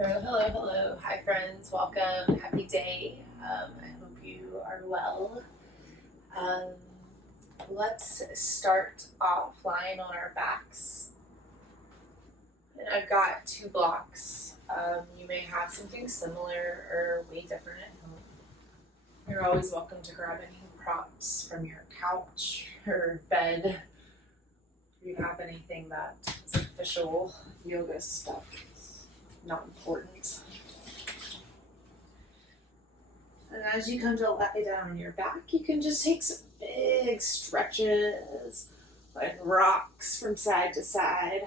Hello, hello, hello. Hi, friends. Welcome. Happy day. I hope you are well. Um, let's start off lying on our backs. And I've got two blocks. You may have something similar or way different at home. You're always welcome to grab any props from your couch or bed. If you have anything that is official yoga stuff, it's not important. And as you come to lie down on your back, you can just take some big stretches, like rocks from side to side.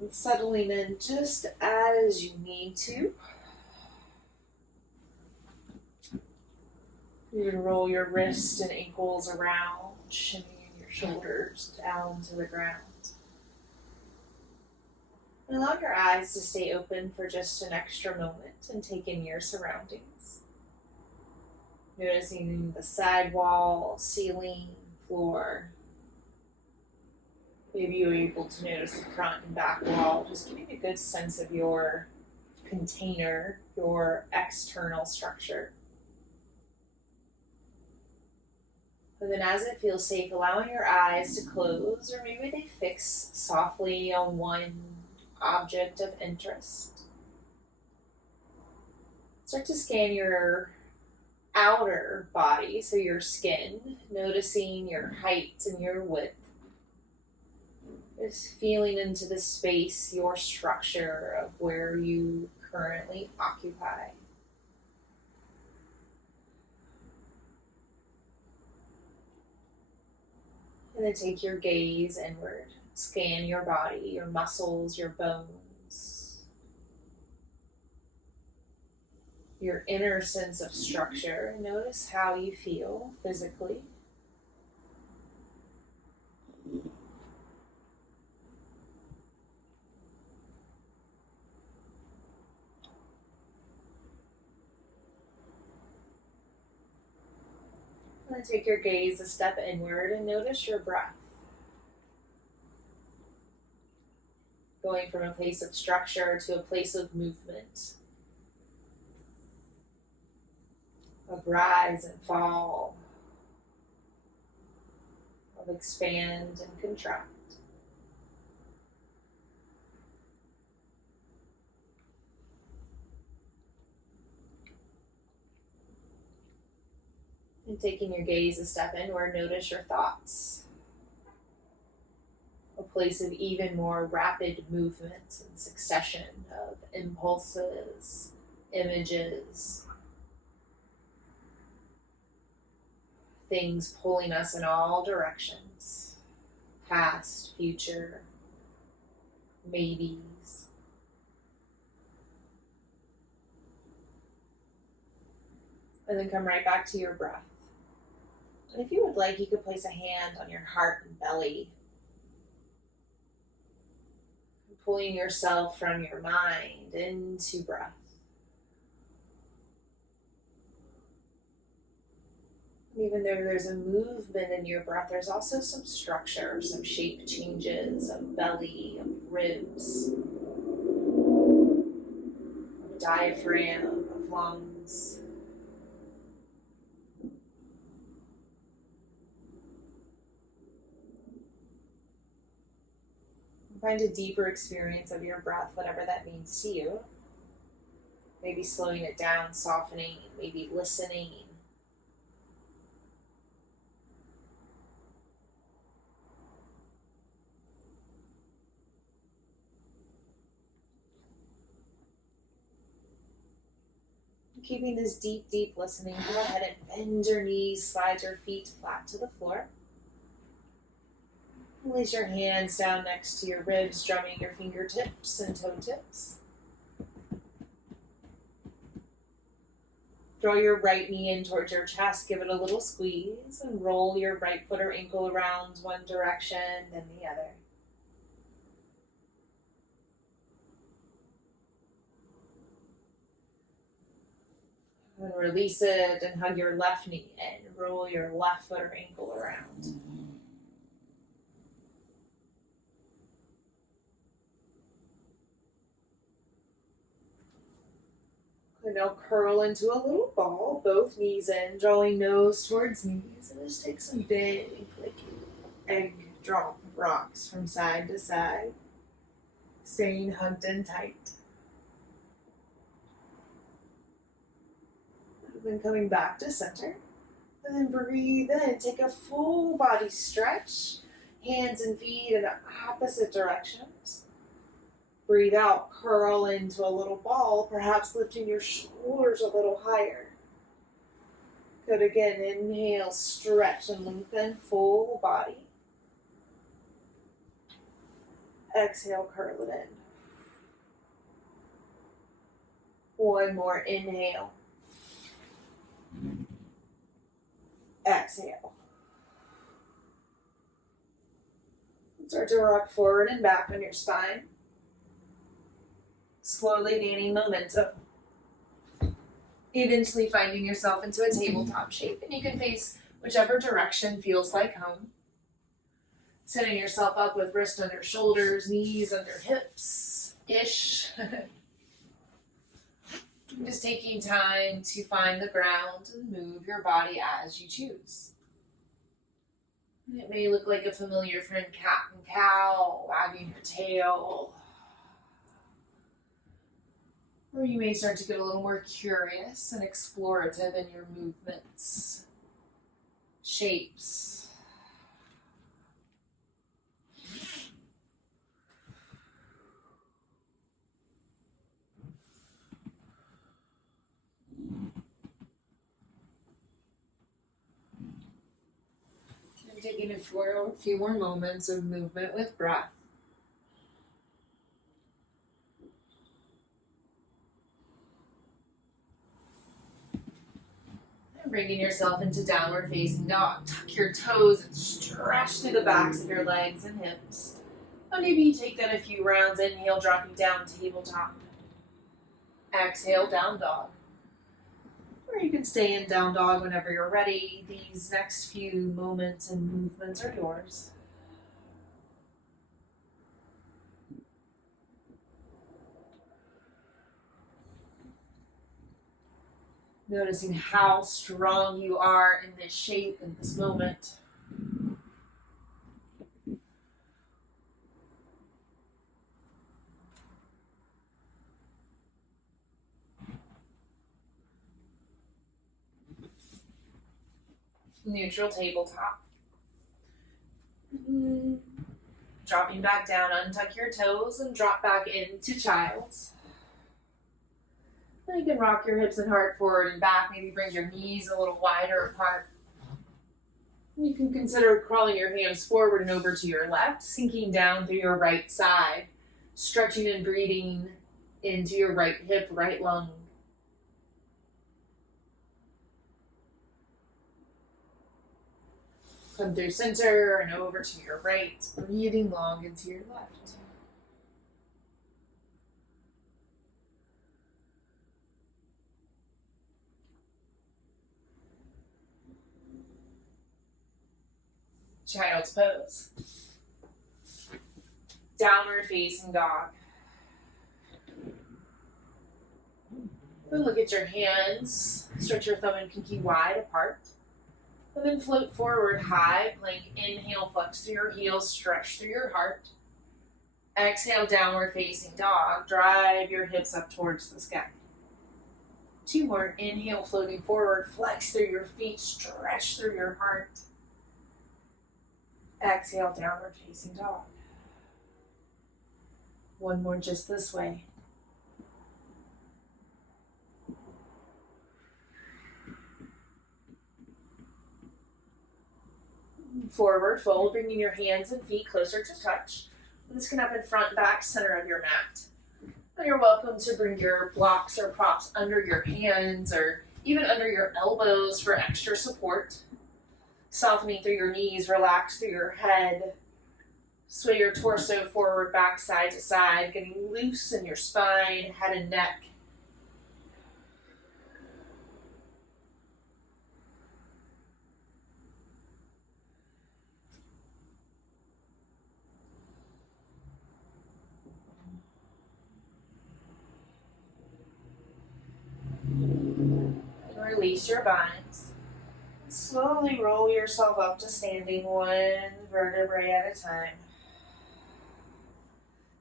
And settling in just as you need to. You can roll your wrists and ankles around, shimmying your shoulders down to the ground. And allow your eyes to stay open for just an extra moment and take in your surroundings. Noticing the sidewall, ceiling, floor. Maybe you're able to notice the front and back wall, just giving a good sense of your container, your external structure. And then as it feels safe, allowing your eyes to close, or maybe they fix softly on one object of interest. Start to scan your outer body, so your skin, noticing your height and your width. Just feeling into the space, your structure of where you currently occupy. And then take your gaze inward. Scan your body, your muscles, your bones, your inner sense of structure. Notice how you feel physically. And then take your gaze a step inward and notice your breath. Going from a place of structure to a place of movement, of rise and fall, of expand and contract. And taking your gaze a step inward, notice your thoughts. A place of even more rapid movement and succession of impulses, images, things pulling us in all directions, past, future, maybes. And then come right back to your breath. And if you would like, you could place a hand on your heart and belly, pulling yourself from your mind into breath. Even though there's a movement in your breath, there's also some structure, some shape changes of belly, of ribs, of diaphragm, of lungs. Find a deeper experience of your breath, whatever that means to you. Maybe slowing it down, softening, maybe listening. Keeping this deep, deep listening, go ahead and bend your knees, slide your feet flat to the floor. Place your hands down next to your ribs, drumming your fingertips and toe tips. Draw your right knee in towards your chest, give it a little squeeze, and roll your right foot or ankle around one direction, then the other. And release it and hug your left knee in. Roll your left foot or ankle around. And now curl into a little ball, both knees in, drawing nose towards knees. And just take some big, like, egg drop rocks from side to side, staying hugged in tight. And then coming back to center. And then breathe in. Take a full body stretch. Hands and feet in opposite directions. Breathe out. Curl into a little ball, perhaps lifting your shoulders a little higher. Good again. Inhale, stretch and lengthen. Full body. Exhale, curl it in. One more. Inhale. Exhale. Start to rock forward and back on your spine. Slowly gaining momentum. Eventually finding yourself into a tabletop shape, and you can face whichever direction feels like home. Setting yourself up with wrists under shoulders, knees under hips-ish. Just taking time to find the ground and move your body as you choose. It may look like a familiar friend, cat and cow, wagging your tail. Or you may start to get a little more curious and explorative in your movements, shapes. Taking a few more moments of movement with breath. And bringing yourself into downward facing dog. Tuck your toes and stretch through the backs of your legs and hips. Or maybe you take that a few rounds. Inhale, dropping down tabletop. Exhale, down dog. Or you can stay in down dog whenever you're ready. These next few moments and movements are yours. Noticing how strong you are in this shape, in this moment. Neutral tabletop. Dropping back down, untuck your toes and drop back into child's. Then you can rock your hips and heart forward and back, maybe bring your knees a little wider apart. You can consider crawling your hands forward and over to your left, sinking down through your right side, stretching and breathing into your right hip, right lung. Come through center and over to your right, breathing long into your left. Child's pose. Downward facing dog. Then look at your hands. Stretch your thumb and pinky wide apart. And then float forward high, plank. Inhale, flex through your heels, stretch through your heart. Exhale, downward facing dog. Drive your hips up towards the sky. Two more. Inhale, floating forward, flex through your feet, stretch through your heart. Exhale, downward facing dog. One more just this way. Forward fold, bringing your hands and feet closer to touch. This can happen front, back, center of your mat. And you're welcome to bring your blocks or props under your hands or even under your elbows for extra support. Softening through your knees, relax through your head. Sway your torso forward, back, side to side, getting loose in your spine, head and neck. release your binds. Slowly roll yourself up to standing, one vertebrae at a time.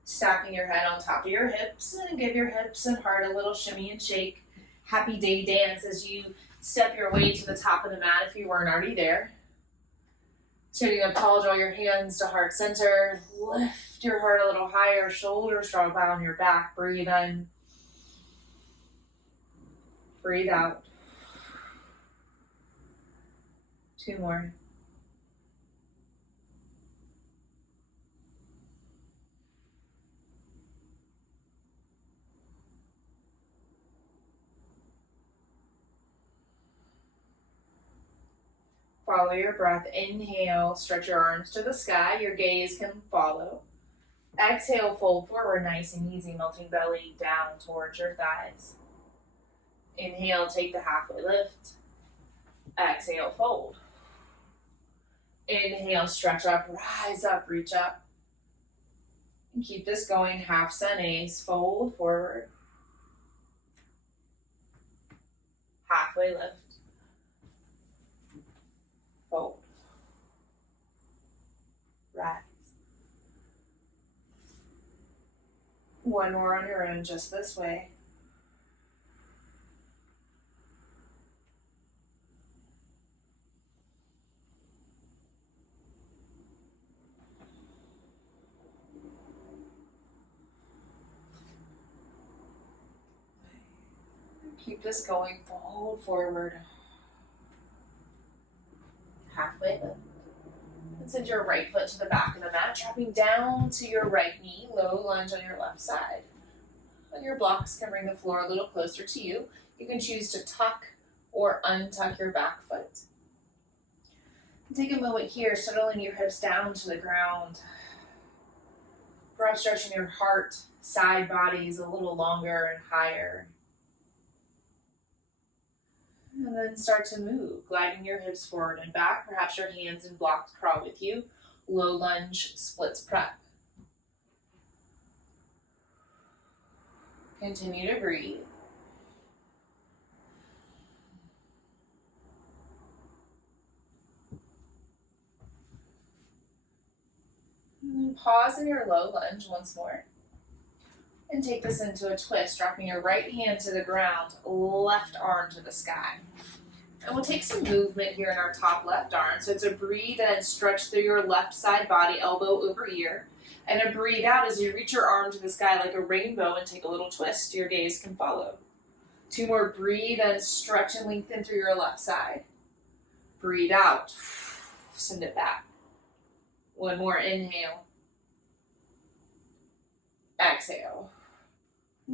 Stacking your head on top of your hips, and give your hips and heart a little shimmy and shake. Happy day dance as you step your way to the top of the mat if you weren't already there. Sitting up tall, draw your hands to heart center. Lift your heart a little higher, shoulders drop down your back. Breathe in. Breathe out. 2 more. Follow your breath. Inhale, stretch your arms to the sky. Your gaze can follow. Exhale, fold forward, nice and easy, melting belly down towards your thighs. Inhale, take the halfway lift. Exhale, fold. Inhale, stretch up, rise up, reach up. And keep this going, half senes, fold forward. Halfway lift. Fold. Rise. One more on your own, just this way. Keep this going, fold forward. Halfway lift. And send your right foot to the back of the mat, dropping down to your right knee, low lunge on your left side. And your blocks can bring the floor a little closer to you. You can choose to tuck or untuck your back foot. Take a moment here, settling your hips down to the ground. Perhaps stretching your heart, side bodies a little longer and higher. And then start to move, gliding your hips forward and back. Perhaps your hands and blocks crawl with you. Low lunge splits prep. Continue to breathe. And then pause in your low lunge once more. And take this into a twist, dropping your right hand to the ground, left arm to the sky. And we'll take some movement here in our top left arm. So it's a breathe in, stretch through your left side body, elbow over ear. And a breathe out as you reach your arm to the sky like a rainbow and take a little twist. Your gaze can follow. 2 more, breathe in, stretch and lengthen through your left side. Breathe out, send it back. 1 more, inhale. Exhale.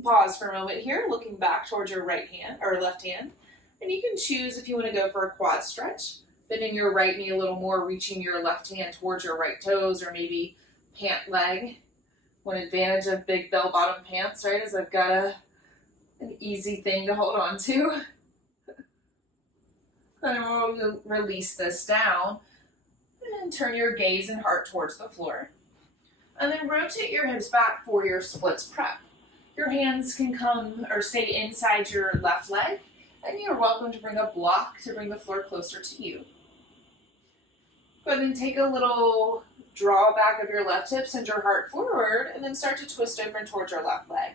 Pause for a moment here, looking back towards your right hand or left hand. And you can choose if you want to go for a quad stretch, bending your right knee a little more, reaching your left hand towards your right toes, or maybe pant leg. One advantage of big bell bottom pants, right, is I've got an easy thing to hold on to. Then we'll release this down and turn your gaze and heart towards the floor. And then rotate your hips back for your splits prep. Your hands can come or stay inside your left leg, and you're welcome to bring a block to bring the floor closer to you. Go ahead and take a little draw back of your left hip, send your heart forward, and then start to twist over towards your left leg.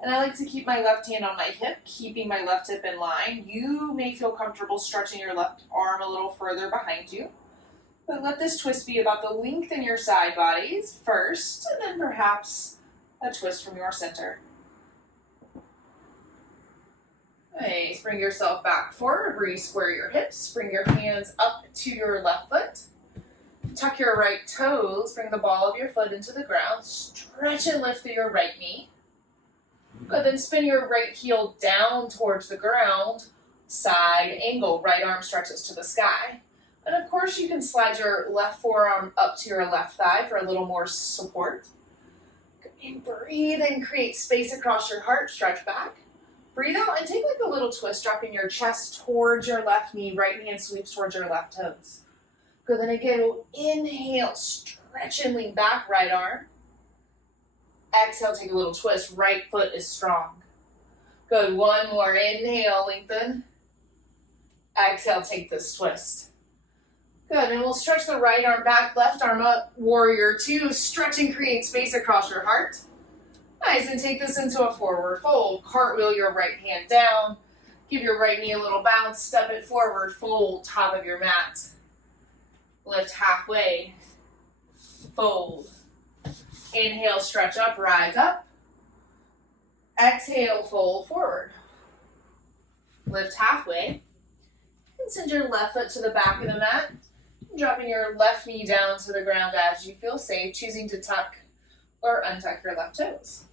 And I like to keep my left hand on my hip, keeping my left hip in line. You may feel comfortable stretching your left arm a little further behind you. But let this twist be about the length in your side bodies first, and then perhaps a twist from your center. Nice. Bring yourself back forward. Re-square your hips. Bring your hands up to your left foot. Tuck your right toes. Bring the ball of your foot into the ground. Stretch and lift through your right knee. But then spin your right heel down towards the ground. Side angle. Right arm stretches to the sky. And of course, you can slide your left forearm up to your left thigh for a little more support. And breathe and create space across your heart. Stretch back. Breathe out and take like a little twist, dropping your chest towards your left knee. Right hand sweeps towards your left toes. Good. Then again, we'll inhale, stretch and lean back, right arm. Exhale, take a little twist. Right foot is strong. Good. 1 more. Inhale, lengthen. Exhale, take this twist. Good, and we'll stretch the right arm back, left arm up, warrior two. Stretch and create space across your heart. Nice, and take this into a forward fold. Cartwheel your right hand down. Give your right knee a little bounce, step it forward, fold, top of your mat. Lift halfway, fold. Inhale, stretch up, rise up. Exhale, fold forward. Lift halfway. And send your left foot to the back of the mat. Dropping your left knee down to the ground as you feel safe, choosing to tuck or untuck your left toes.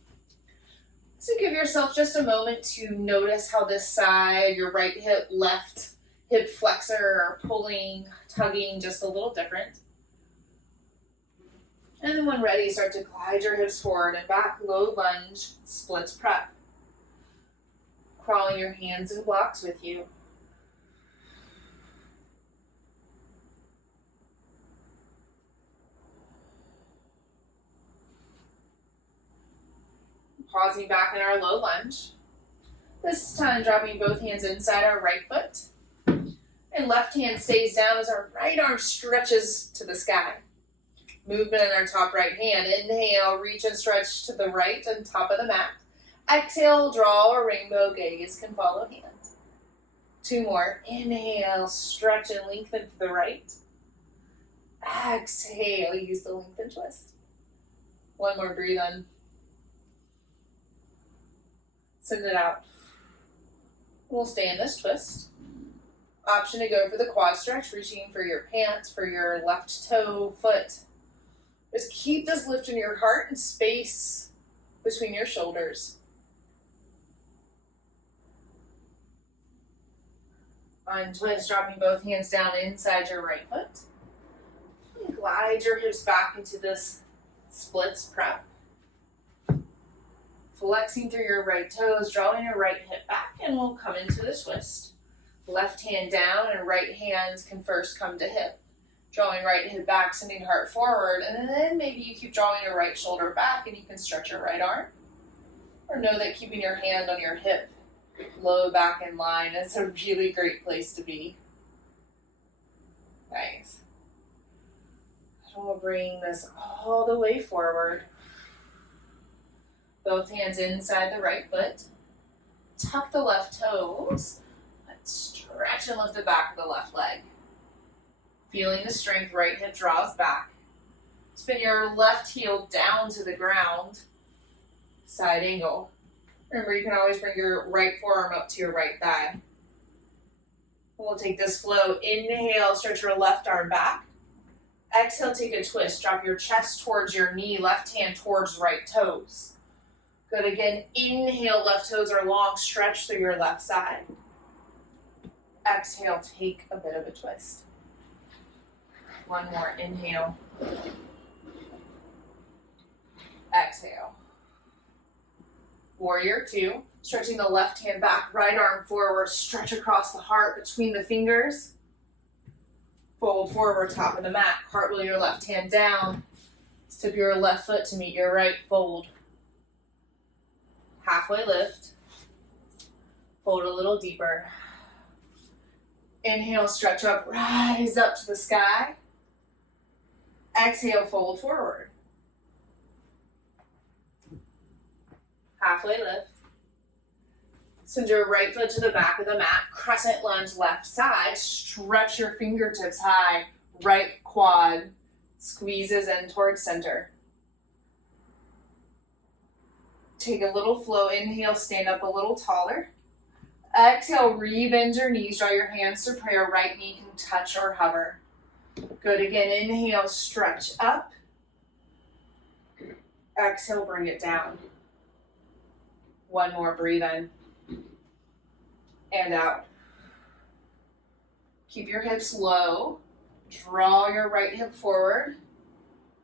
So give yourself just a moment to notice how this side, your right hip, left hip flexor are pulling, tugging just a little different. And then when ready, start to glide your hips forward and back, low lunge, splits prep. Crawling your hands in blocks with you. Pausing back in our low lunge. This time dropping both hands inside our right foot. And left hand stays down as our right arm stretches to the sky. Movement in our top right hand. Inhale, reach and stretch to the right and top of the mat. Exhale, draw a rainbow gaze, can follow hand. Two more. Inhale, stretch and lengthen to the right. Exhale, use the lengthen twist. One more, breathe in. Send it out. We'll stay in this twist. Option to go for the quad stretch, reaching for your pant, for your left toe, foot. Just keep this lift in your heart and space between your shoulders. Untwist, dropping both hands down inside your right foot. And glide your hips back into this splits prep. Flexing through your right toes, drawing your right hip back, and we'll come into the twist. Left hand down and right hand can first come to hip. Drawing right hip back, sending heart forward, and then maybe you keep drawing your right shoulder back and you can stretch your right arm. Or know that keeping your hand on your hip, low back in line, is a really great place to be. Nice. And we'll bring this all the way forward. Both hands inside the right foot. Tuck the left toes. Let's stretch and lift the back of the left leg. Feeling the strength, right hip draws back. Spin your left heel down to the ground. Side angle. Remember, you can always bring your right forearm up to your right thigh. We'll take this flow. Inhale, stretch your left arm back. Exhale, take a twist. Drop your chest towards your knee, left hand towards right toes. Good, again, inhale, left toes are long, stretch through your left side. Exhale, take a bit of a twist. One more, inhale. Exhale. Warrior two, stretching the left hand back, right arm forward, stretch across the heart between the fingers. Fold forward, top of the mat, cartwheel your left hand down. Step your left foot to meet your right, fold. Halfway lift. Fold a little deeper. Inhale, stretch up, rise up to the sky. Exhale, fold forward. Halfway lift. Send your right foot to the back of the mat. Crescent lunge left side. Stretch your fingertips high. Right quad squeezes in towards center. Take a little flow. Inhale, stand up a little taller. Exhale, re-bend your knees. Draw your hands to prayer. Right knee can touch or hover. Good. Again, inhale, stretch up. Exhale, bring it down. One more, breathe in. And out. Keep your hips low. Draw your right hip forward.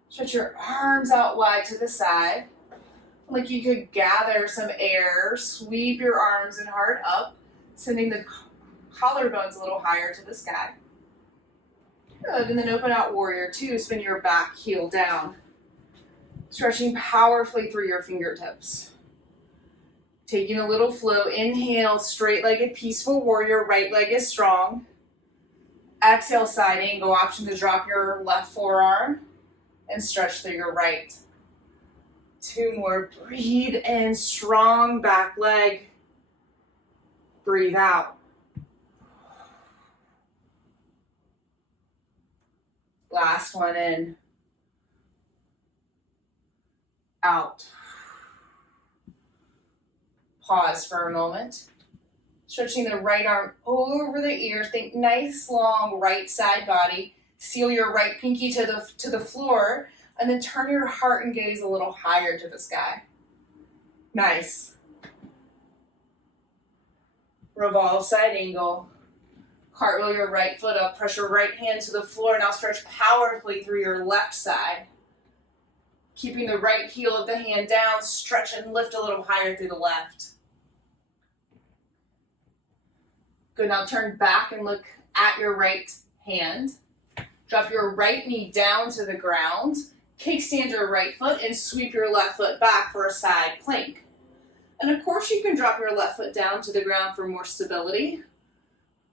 Stretch your arms out wide to the side. Like you could gather some air. Sweep your arms and heart up, sending the collarbones a little higher to the sky. Good, and then open out warrior two. Spin your back heel down. Stretching powerfully through your fingertips. Taking a little flow. Inhale, straight-legged peaceful warrior. Right leg is strong. Exhale, side angle. Option to drop your left forearm and stretch through your right. 2 more. Breathe in, strong back leg. Breathe out. Last one in. Out. Pause for a moment. Stretching the right arm over the ear. Think nice, long right side body. Seal your right pinky to the floor, and then turn your heart and gaze a little higher to the sky. Nice. Revolve, side angle. Cartwheel your right foot up. Press your right hand to the floor. Now stretch powerfully through your left side. Keeping the right heel of the hand down. Stretch and lift a little higher through the left. Good, now turn back and look at your right hand. Drop your right knee down to the ground. Kickstand your right foot and sweep your left foot back for a side plank. And of course you can drop your left foot down to the ground for more stability.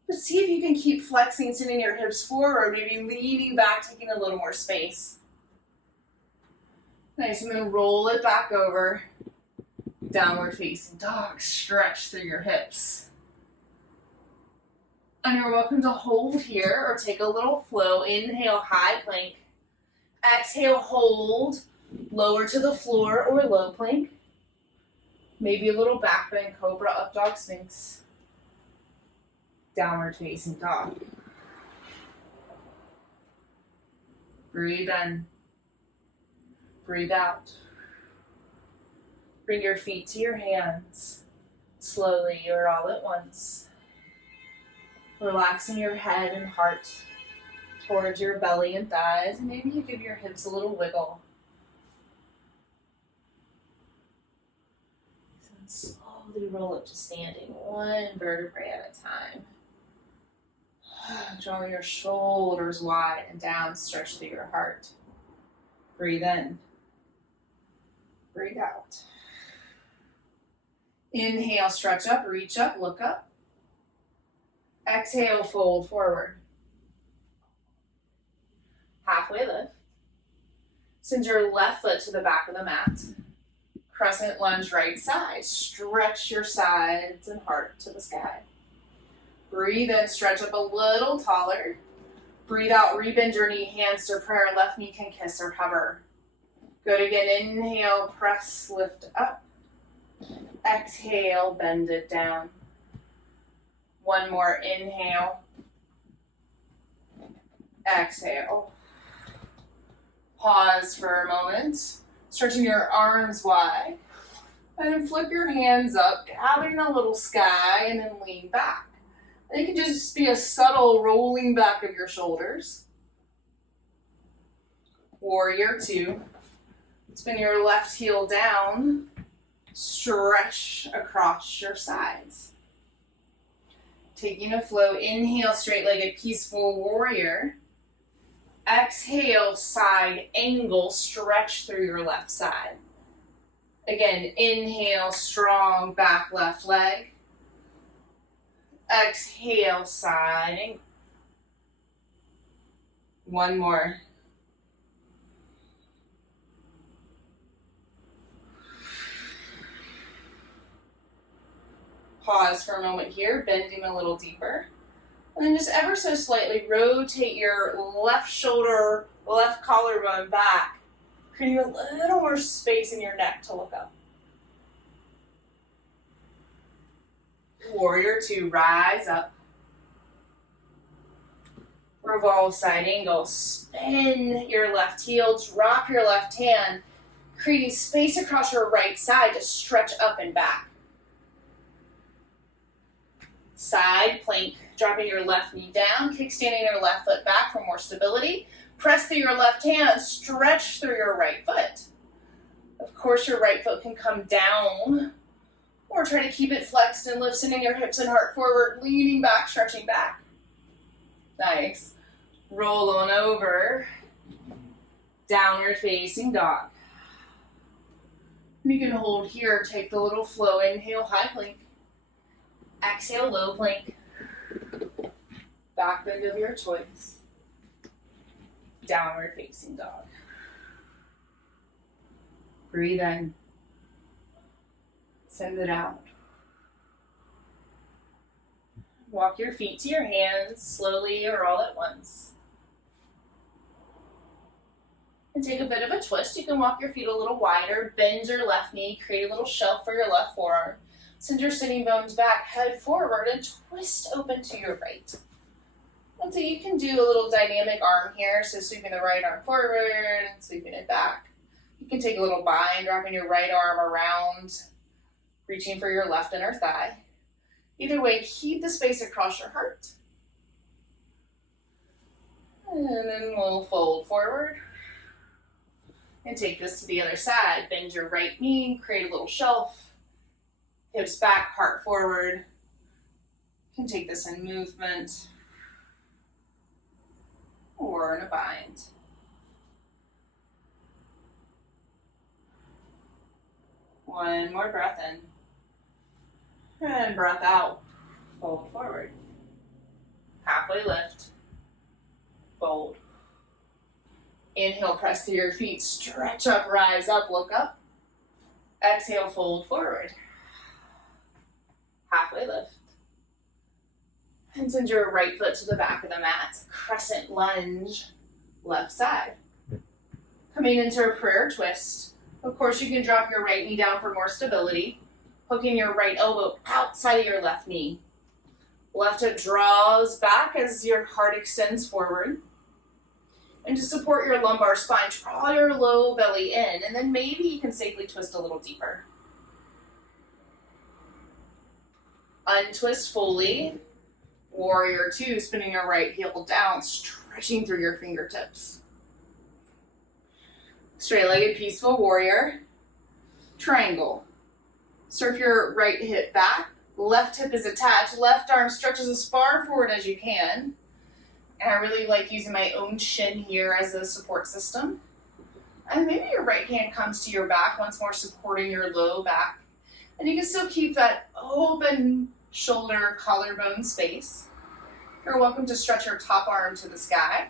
But see if you can keep flexing, sending your hips forward, maybe leaning back, taking a little more space. Nice, and then roll it back over. Downward facing dog, stretch through your hips. And you're welcome to hold here or take a little flow. Inhale, high plank. Exhale, hold. Lower to the floor or low plank. Maybe a little back bend, cobra, up dog, sphinx. Downward facing dog. Breathe in. Breathe out. Bring your feet to your hands. Slowly or all at once. Relaxing your head and heart towards your belly and thighs, and maybe you give your hips a little wiggle. And slowly roll up to standing, one vertebrae at a time. Draw your shoulders wide and down, stretch through your heart. Breathe in. Breathe out. Inhale, stretch up, reach up, look up. Exhale, fold forward. Halfway lift. Send your left foot to the back of the mat. Crescent lunge right side. Stretch your sides and heart to the sky. Breathe in, stretch up a little taller. Breathe out, rebend your knee, hands to prayer. Left knee can kiss or hover. Good again, inhale, press, lift up. Exhale, bend it down. One more, inhale. Exhale. Pause for a moment. Stretching your arms wide. And then flip your hands up, gathering a little sky, and then lean back. And it can just be a subtle rolling back of your shoulders. Warrior 2. Spin your left heel down. Stretch across your sides. Taking a flow, inhale, straight-legged peaceful warrior. Exhale, side angle, stretch through your left side. Again, inhale, strong back left leg. Exhale, side angle. One more. Pause for a moment here, bending a little deeper. And then just ever so slightly rotate your left shoulder, left collarbone back, creating a little more space in your neck to look up. Warrior 2, rise up. Revolve, side angle. Spin your left heel, drop your left hand, creating space across your right side to stretch up and back. Side plank, dropping your left knee down, kickstanding your left foot back for more stability. Press through your left hand, stretch through your right foot. Of course, your right foot can come down, or try to keep it flexed and lift, sending your hips and heart forward, leaning back, stretching back. Nice. Roll on over. Downward facing dog. You can hold here, take the little flow, inhale, high plank. Exhale, low plank. Back bend of your choice. Downward facing dog. Breathe in. Send it out. Walk your feet to your hands slowly or all at once. And take a bit of a twist. You can walk your feet a little wider, bend your left knee, create a little shelf for your left forearm. Send your sitting bones back, head forward, and twist open to your right. And so you can do a little dynamic arm here, so sweeping the right arm forward and sweeping it back. You can take a little bind, dropping your right arm around, reaching for your left inner thigh. Either way, keep the space across your heart. And then we'll fold forward. And take this to the other side. Bend your right knee, create a little shelf. Hips back, heart forward. You can take this in movement or in a bind. One more breath in. And breath out. Fold forward. Halfway lift. Fold. Inhale, press to your feet. Stretch up, rise up, look up. Exhale, fold forward. Halfway lift. And send your right foot to the back of the mat. Crescent lunge, left side. Coming into a prayer twist. Of course, you can drop your right knee down for more stability. Hooking your right elbow outside of your left knee. Left hip draws back as your heart extends forward. And to support your lumbar spine, draw your low belly in, and then maybe you can safely twist a little deeper. Untwist fully. Warrior two, spinning your right heel down, stretching through your fingertips. Straight-legged peaceful warrior. Triangle. Surf your right hip back, left hip is attached, left arm stretches as far forward as you can. And I really like using my own shin here as a support system. And maybe your right hand comes to your back, once more supporting your low back. And you can still keep that open shoulder, collarbone space. You're welcome to stretch your top arm to the sky.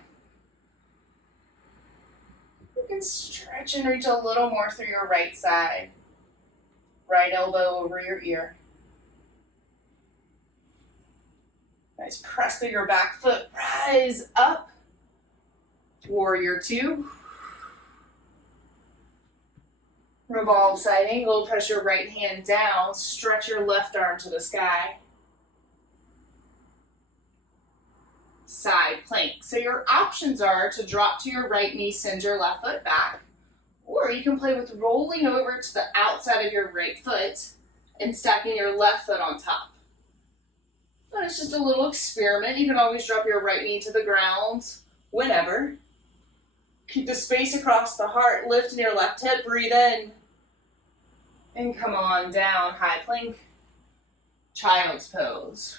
You can stretch and reach a little more through your right side. Right elbow over your ear. Nice, press through your back foot, rise up. Warrior two. Revolve side angle, press your right hand down, stretch your left arm to the sky. Side plank. So your options are to drop to your right knee, send your left foot back, or you can play with rolling over to the outside of your right foot and stacking your left foot on top. But it's just a little experiment. You can always drop your right knee to the ground whenever. Keep the space across the heart, lift in your left hip, breathe in. And come on down, high plank, child's pose.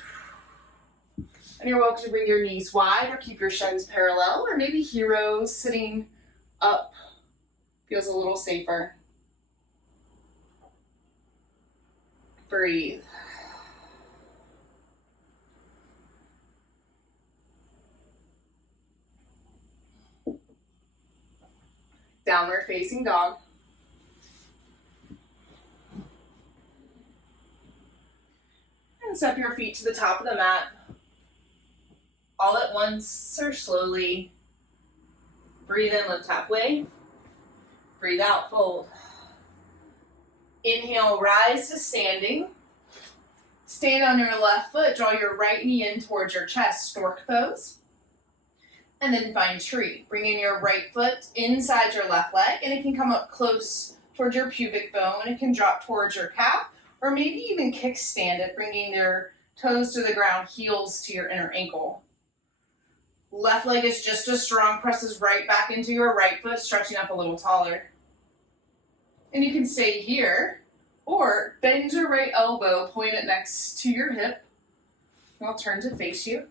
And you're welcome to bring your knees wide or keep your shins parallel, or maybe hero sitting up feels a little safer. Breathe. Downward facing dog. And step your feet to the top of the mat. All at once or slowly. Breathe in, lift halfway. Breathe out, fold. Inhale, rise to standing. Stand on your left foot, draw your right knee in towards your chest, stork pose. And then find tree. Bring in your right foot inside your left leg, and it can come up close towards your pubic bone. It can drop towards your calf, or maybe even kickstand it, bringing your toes to the ground, heels to your inner ankle. Left leg is just as strong, presses right back into your right foot, stretching up a little taller. And you can stay here, or bend your right elbow, point it next to your hip, and I'll turn to face you.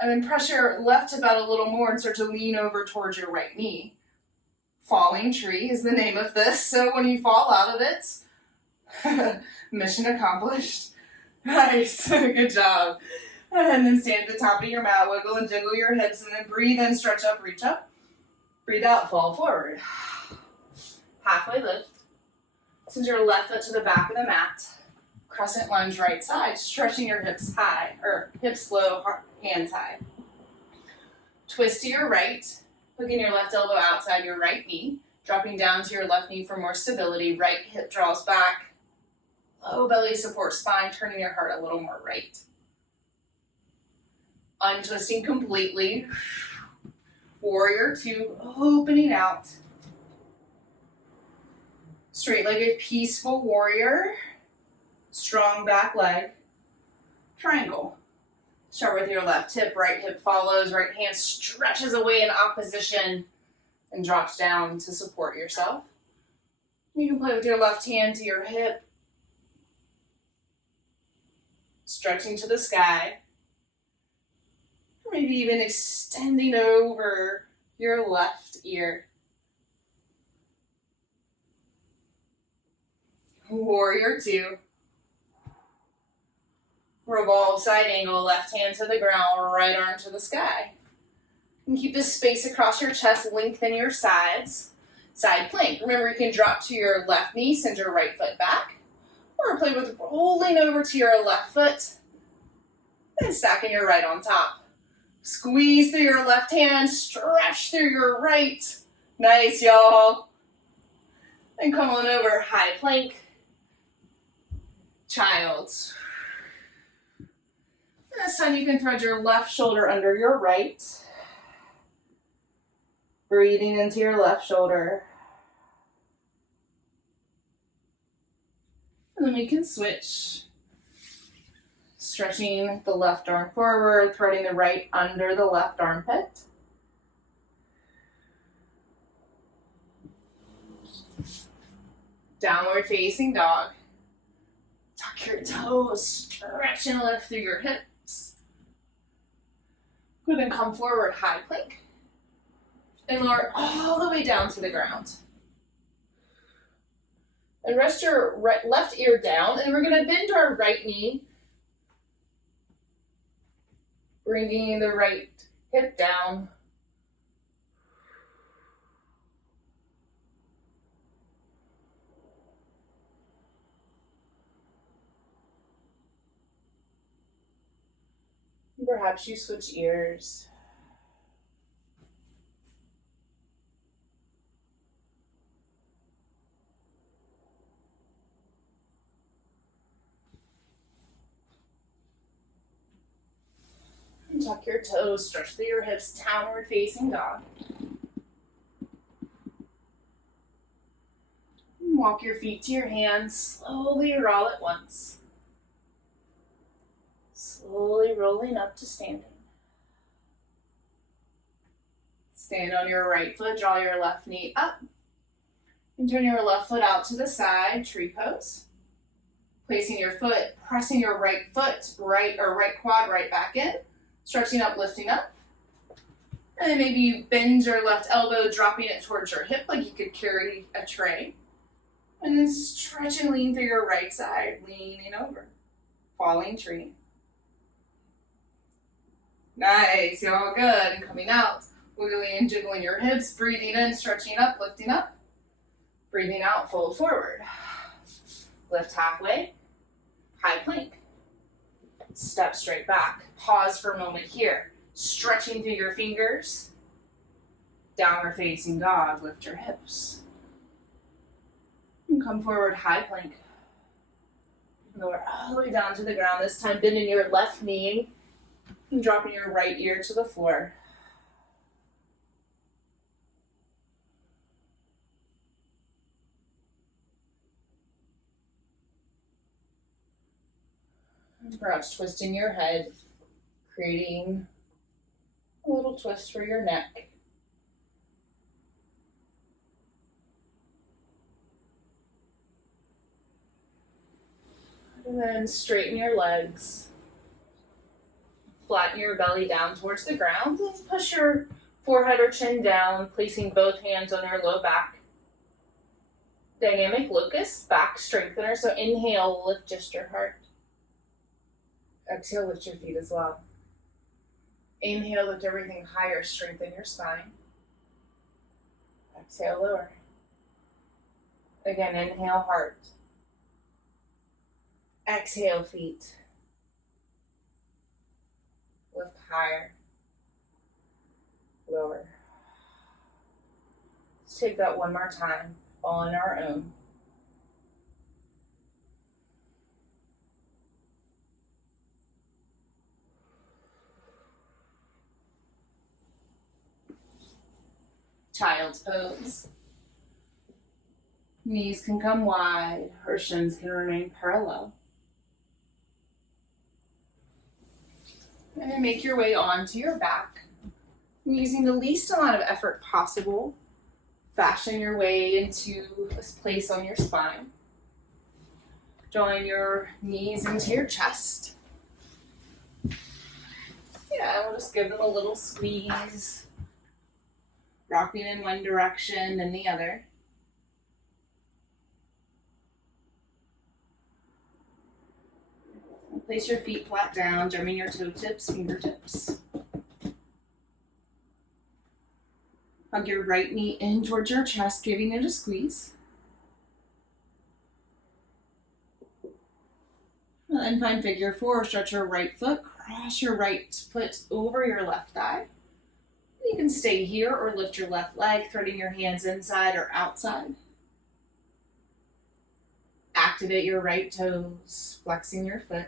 And then press your left hip out a little more and start to lean over towards your right knee. Falling tree is the name of this, so when you fall out of it, mission accomplished. Nice, good job. And then stand at the top of your mat, wiggle and jiggle your hips, and then breathe in, stretch up, reach up. Breathe out, fall forward. Halfway lift. Send your left foot to the back of the mat. Crescent lunge right side, stretching your hips high, or hips low, hands high. Twist to your right, hooking your left elbow outside your right knee, dropping down to your left knee for more stability. Right hip draws back. Low belly support spine, turning your heart a little more right. Untwisting completely. Warrior two, opening out. Straight-legged peaceful warrior. Strong back leg. Triangle. Start with your left hip, right hip follows, right hand stretches away in opposition and drops down to support yourself. You can play with your left hand to your hip, stretching to the sky, or maybe even extending over your left ear. Warrior two. Revolve side angle, left hand to the ground, right arm to the sky. And keep this space across your chest, lengthen your sides. Side plank. Remember, you can drop to your left knee, send your right foot back. Or play with rolling over to your left foot and stacking your right on top. Squeeze through your left hand, stretch through your right. Nice, y'all. And come on over, high plank. Child's. This time you can thread your left shoulder under your right. Breathing into your left shoulder. And then we can switch. Stretching the left arm forward, threading the right under the left armpit. Downward facing dog. Tuck your toes, stretch and lift through your hips. Good, and come forward, high plank. And lower all the way down to the ground. And rest your left ear down, and we're gonna bend our right knee. Bringing the right hip down. Perhaps you switch ears. And tuck your toes, stretch through your hips, downward facing dog. And walk your feet to your hands, slowly or all at once. Slowly rolling up to standing. Stand on your right foot, draw your left knee up. And turn your left foot out to the side, tree pose. Placing your foot, pressing your right foot, right quad right back in. Stretching up, lifting up. And then maybe you bend your left elbow, dropping it towards your hip like you could carry a tray. And then stretch and lean through your right side, leaning over. Falling tree. Nice, y'all good. And coming out, wiggling and jiggling your hips, breathing in, stretching up, lifting up. Breathing out, fold forward. Lift halfway, high plank. Step straight back. Pause for a moment here. Stretching through your fingers. Downward facing dog, lift your hips. And come forward, high plank. Lower all the way down to the ground. This time bending your left knee. And dropping your right ear to the floor. And perhaps twisting your head, creating a little twist for your neck. And then straighten your legs. Flatten your belly down towards the ground and push your forehead or chin down, placing both hands on your low back. Dynamic locust, back strengthener. So inhale, lift just your heart. Exhale, lift your feet as well. Inhale, lift everything higher, strengthen your spine. Exhale, lower. Again, inhale, heart. Exhale, feet. Lift higher. Lower. Let's take that one more time, all on our own. Child's pose. Knees can come wide, or shins can remain parallel. And then make your way onto your back. Using the least amount of effort possible, fashion your way into this place on your spine. Drawing your knees into your chest. Yeah, we'll just give them a little squeeze. Rocking in one direction, then the other. Place your feet flat down, drumming your toe tips, fingertips. Hug your right knee in towards your chest, giving it a squeeze. And then find figure four. Stretch your right foot, cross your right foot over your left thigh. You can stay here or lift your left leg, threading your hands inside or outside. Activate your right toes, flexing your foot.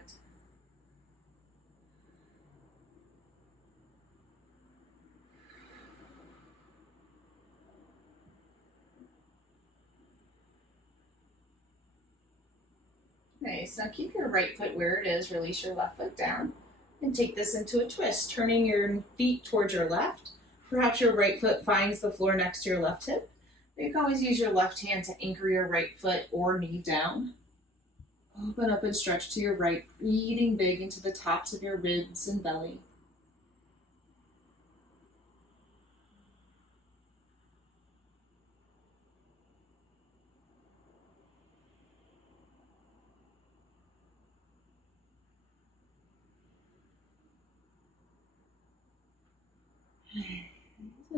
Nice. Now keep your right foot where it is. Release your left foot down. And take this into a twist, turning your feet towards your left. Perhaps your right foot finds the floor next to your left hip. You can always use your left hand to anchor your right foot or knee down. Open up and stretch to your right, breathing big into the tops of your ribs and belly.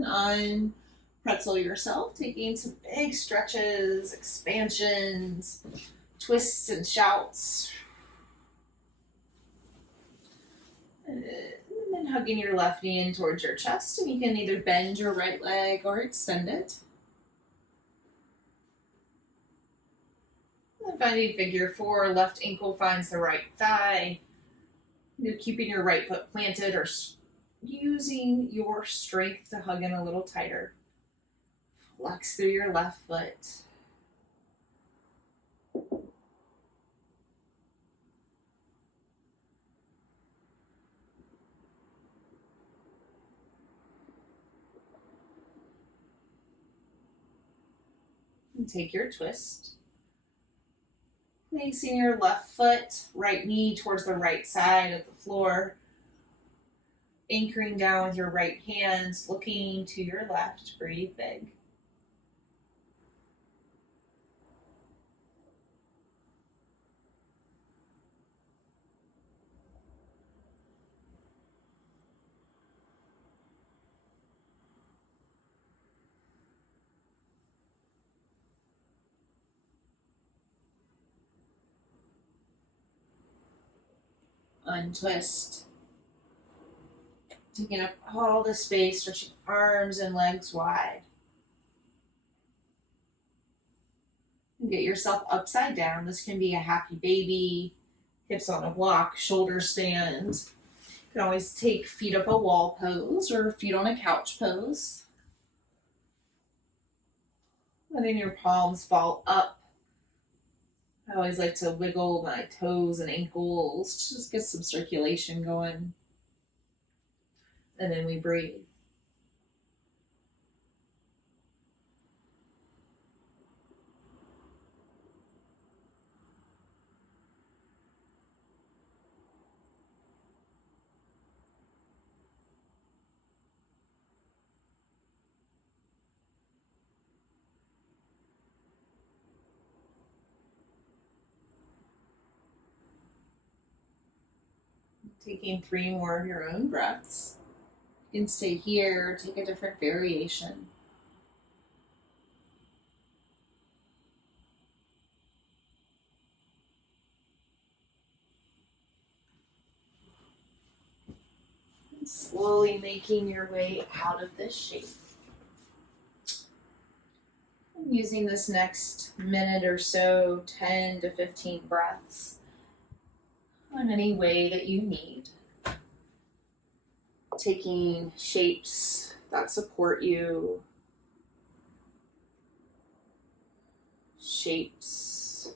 And unpretzel yourself, taking some big stretches, expansions, twists and shouts. And then hugging your left knee in towards your chest, and you can either bend your right leg or extend it. And then finding figure four, left ankle finds the right thigh. You're keeping your right foot planted or using your strength to hug in a little tighter. Flex through your left foot. And take your twist. Placing your left foot, right knee towards the right side of the floor. Anchoring down with your right hands, looking to your left. Breathe big. Untwist. Taking up all the space, stretching arms and legs wide. And get yourself upside down. This can be a happy baby, hips on a block, shoulder stand. You can always take feet up a wall pose or feet on a couch pose. Letting your palms fall up. I always like to wiggle my toes and ankles, just get some circulation going. And then we breathe. Taking 3 more of your own breaths. You can stay here, take a different variation. And slowly making your way out of this shape. And using this next minute or so, 10 to 15 breaths, in any way that you need. Taking shapes that support you, shapes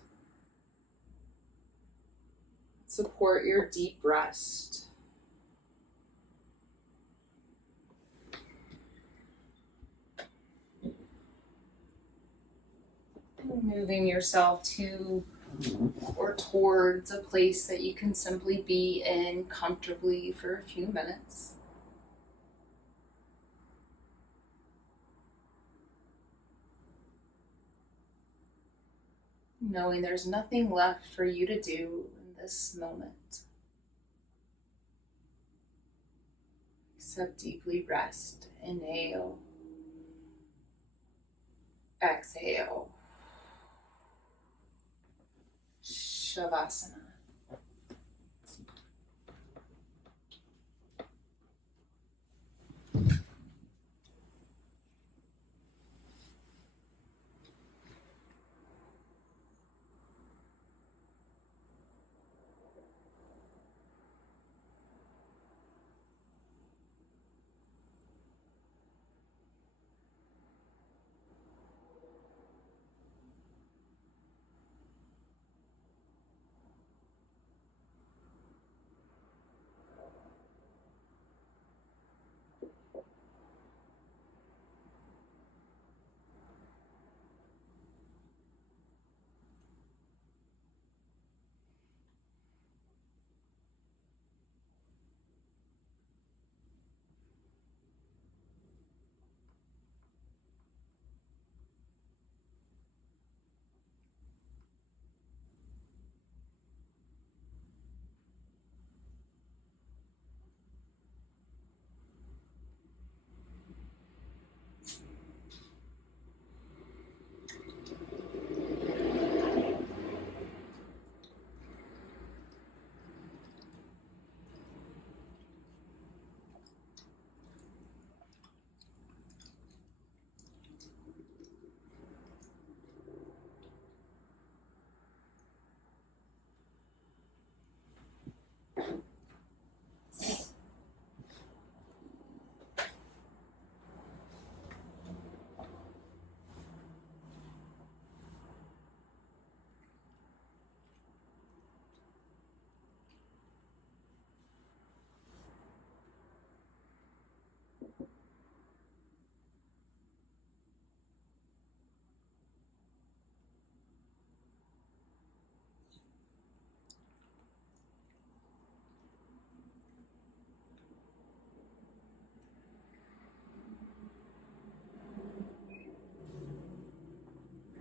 that support your deep rest. Moving yourself to or towards a place that you can simply be in comfortably for a few minutes. Knowing there's nothing left for you to do in this moment except deeply rest. Inhale, exhale, Shavasana.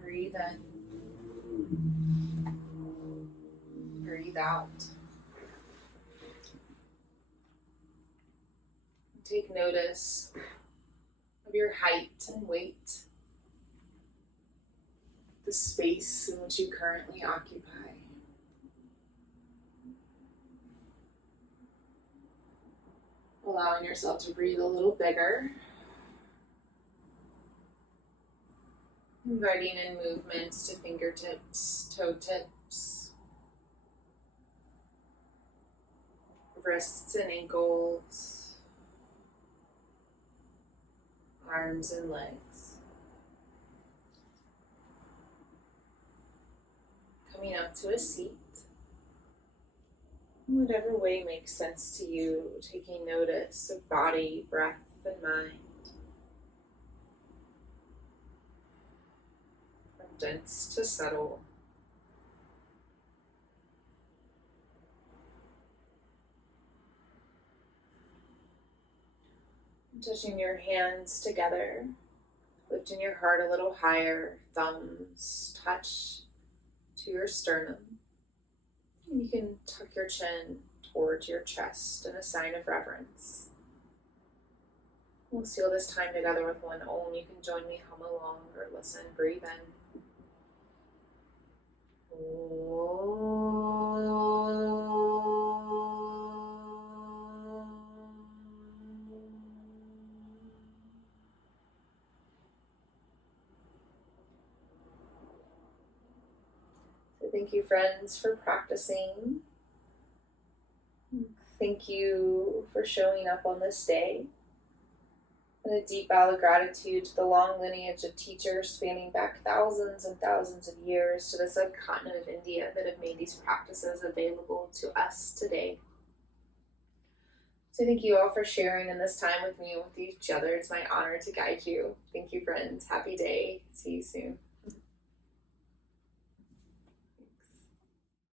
Breathe in. Breathe out. Take notice of your height and weight, the space in which you currently occupy. Allowing yourself to breathe a little bigger. Inviting in movements to fingertips, toe tips, wrists and ankles, arms and legs. Coming up to a seat. Whatever way makes sense to you, taking notice of body, breath, and mind. From dense to subtle. Touching your hands together, lifting your heart a little higher, thumbs touch to your sternum. And you can tuck your chin towards your chest in a sign of reverence. We'll seal this time together with one Om. You can join me, hum along or listen. Breathe in. So thank you, friends, for practicing. Thank you for showing up on this day. And a deep bow of gratitude to the long lineage of teachers spanning back thousands and thousands of years to the subcontinent of India that have made these practices available to us today. So thank you all for sharing in this time with me and with each other. It's my honor to guide you. Thank you, friends. Happy day. See you soon.